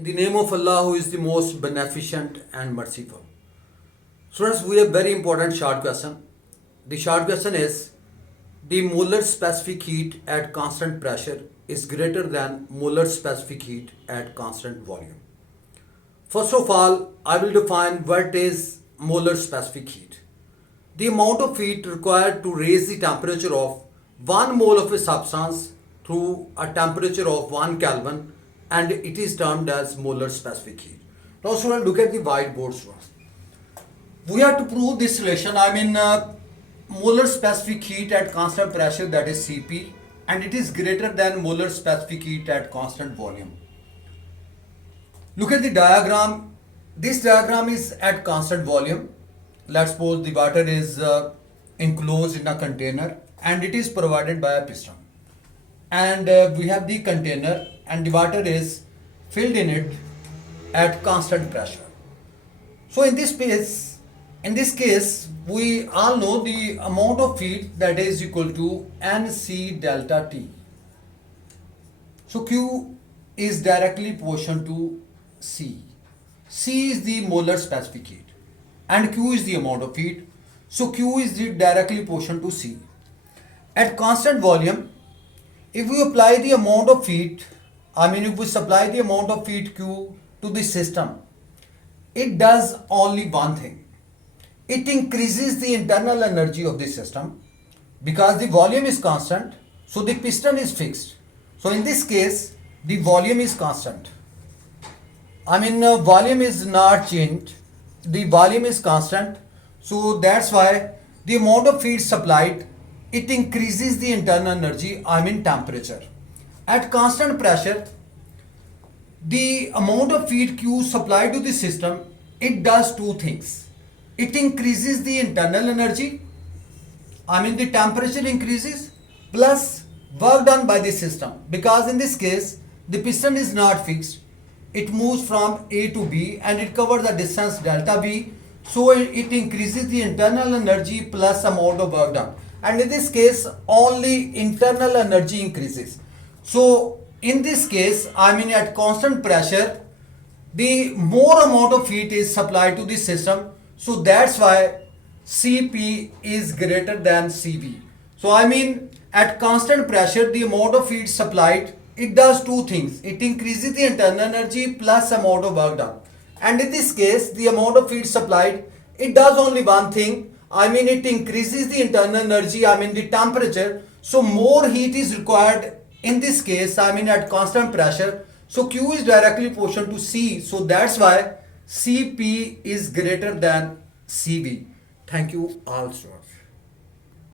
In the name of Allah, who is the most beneficent and merciful. Students, we have very important short question. The short question is, the molar specific heat at constant pressure is greater than molar specific heat at constant volume. First of all, I will define what is molar specific heat. The amount of heat required to raise the temperature of 1 mole of a substance through a temperature of 1 Kelvin, and it is termed as molar specific heat. Now students, look at the whiteboard students. We have to prove this relation. Molar specific heat at constant pressure, that is Cp, and it is greater than molar specific heat at constant volume. Look at the diagram. This diagram is at constant volume. Let's suppose the water is enclosed in a container and it is provided by a piston. And we have the container and the water is filled in it at constant pressure. So in this case, we all know the amount of heat that is equal to Nc delta T. So Q is directly proportional to C. C is the molar specific heat and Q is the amount of heat. So Q is directly proportional to C. At constant volume, if we apply the amount of heat, if we supply the amount of heat Q to the system, it does only one thing. It increases the internal energy of the system because the volume is constant, so the piston is fixed. So in this case, the volume is constant. Volume is not changed. The volume is constant. So that's why the amount of heat supplied, it increases the internal energy, temperature. At constant pressure, the amount of heat Q supplied to the system, it does two things. It increases the internal energy, the temperature increases, plus work done by the system. Because in this case, the piston is not fixed. It moves from A to B and it covers the distance delta B. So it increases the internal energy plus amount of work done. And in this case, only internal energy increases. So in this case, at constant pressure, the more amount of heat is supplied to the system. So that's why Cp is greater than Cv. So at constant pressure, the amount of heat supplied, it does two things. It increases the internal energy plus amount of work done. And in this case, the amount of heat supplied, it does only one thing. It increases the internal energy, the temperature. So more heat is required in this case, at constant pressure. So Q is directly proportional to C. So that's why Cp is greater than Cv. Thank you all, students.